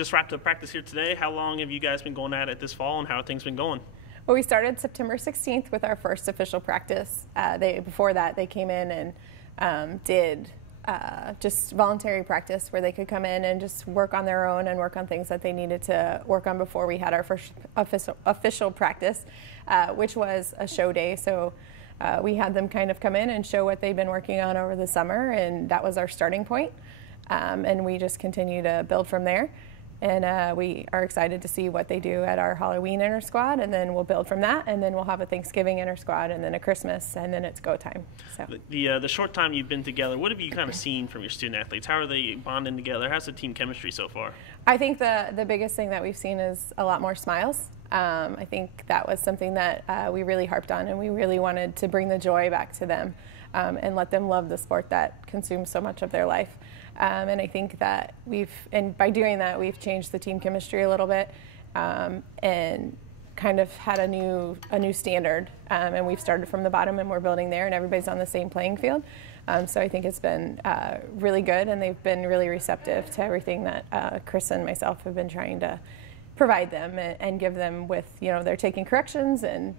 just wrapped up practice here today. How long have you guys been going at it this fall, and how have things been going? Well, we started September 16th with our first official practice. Before that, they came in and did just voluntary practice where they could come in and just work on their own and work on things that they needed to work on before we had our first official practice, which was a show day. So we had them kind of come in and show what they've been working on over the summer, and that was our starting point. And we just continue to build from there. And we are excited to see what they do at our Halloween inter-squad, and then we'll build from that, and then we'll have a Thanksgiving inter-squad, and then a Christmas, and then it's go time. So the short time you've been together, what have you kind of seen from your student athletes? How are they bonding together? How's the team chemistry so far? I think the biggest thing that we've seen is a lot more smiles. I think that was something that we really harped on, and we really wanted to bring the joy back to them and let them love the sport that consumes so much of their life. And I think that by doing that, we've changed the team chemistry a little bit and kind of had a new standard. And we've started from the bottom, and we're building there, and everybody's on the same playing field. So I think it's been really good, and they've been really receptive to everything that Chris and myself have been trying to provide them and give them with, they're taking corrections, and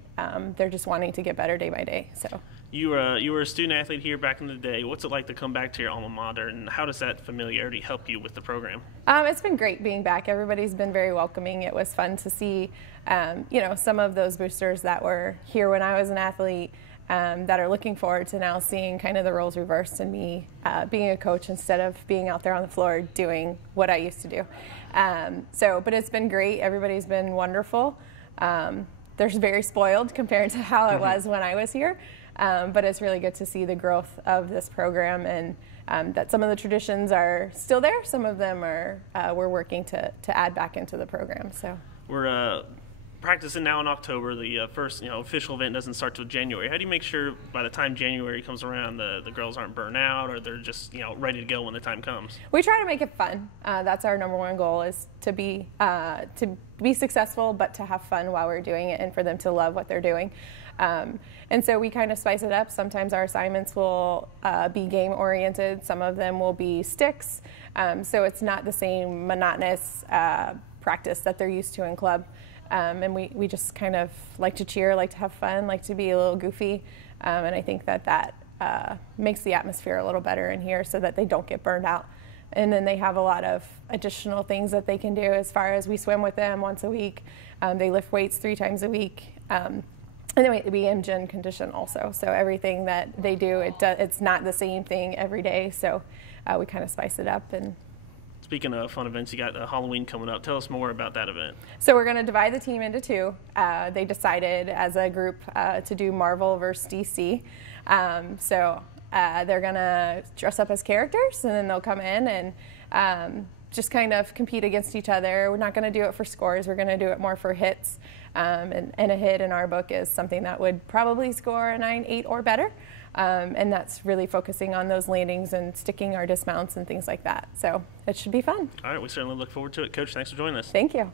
they're just wanting to get better day by day. So. You were a student athlete here back in the day. What's it like to come back to your alma mater, and how does that familiarity help you with the program? It's been great being back. Everybody's been very welcoming. It was fun to see, some of those boosters that were here when I was an athlete that are looking forward to now seeing kind of the roles reversed and me being a coach instead of being out there on the floor doing what I used to do. But it's been great. Everybody's been wonderful. They're very spoiled compared to how it was when I was here. But it's really good to see the growth of this program, and that some of the traditions are still there. Some of them we're working to add back into the program. So we're practicing now in October. The first official event doesn't start till January. How do you make sure by the time January comes around the girls aren't burnt out, or they're just ready to go when the time comes? We try to make it fun. That's our number one goal, is to be successful, but to have fun while we're doing it, and for them to love what they're doing. And so we kind of spice it up. Sometimes our assignments will be game oriented. Some of them will be sticks. So it's not the same monotonous practice that they're used to in club. And we just kind of like to cheer, like to have fun, like to be a little goofy. And I think that makes the atmosphere a little better in here so that they don't get burned out. And then they have a lot of additional things that they can do, as far as we swim with them once a week. They lift weights 3 times a week. And then we engine condition also. So everything that they do, it's not the same thing every day. So we kind of spice it up. And speaking of fun events, you got Halloween coming up. Tell us more about that event. So we're going to divide the team into 2. They decided as a group to do Marvel versus DC. They're going to dress up as characters, and then they'll come in and just kind of compete against each other. We're not going to do it for scores. We're going to do it more for hits. And a hit in our book is something that would probably score a 9, 8, or better. And that's really focusing on those landings and sticking our dismounts and things like that. So it should be fun. All right, we certainly look forward to it. Coach, thanks for joining us. Thank you.